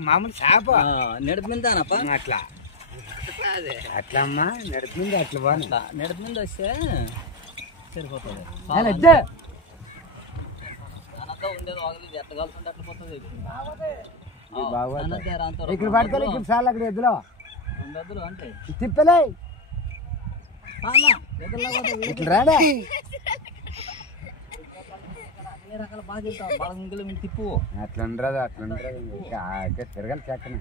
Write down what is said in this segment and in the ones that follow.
మామూలు చేప నడిపిందానప్ప అట్లా అట్లా అమ్మా నడిపింది అట్లా బాగా నడిపింది వస్తే సరిపోతుంది ఉండేది ఒకటి ఎట్ట కలుసుకుంటే అట్లా పోతుంది ఇక్కడ పడతారు ఇక్కడ సార్లు అక్కడ ఎద్దులో ఎద్దులు అంటే తిప్పలే ఇట్లా రాడా అన్ని రకాల బాగా తింటావు బాగా ఇంకలు తిప్పు అట్లా ఉండరాదు అట్లా ఉండరాదు తిరగాలి చక్కన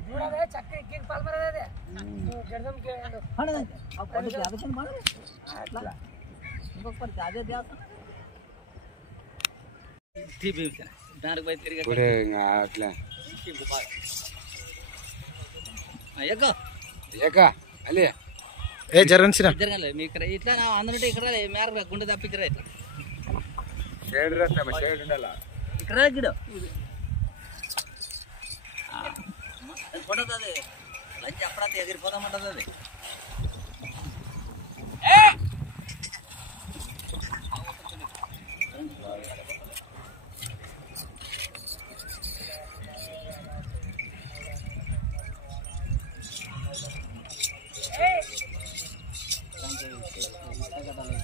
ఇంకొక అదే దానికి పోయి తిరిగి అట్లా అలే ఏ జరగండి జరగాలి మీ ఇక్కడ ఇట్లా అందరుంటే ఇక్కడ మేర గుండె తప్పించరా ఇట్లా ఇక్కడ గిడ అది లంచ్ అప్పుడైతే ఎగిరిపోదామంటది అది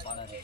పాడాలి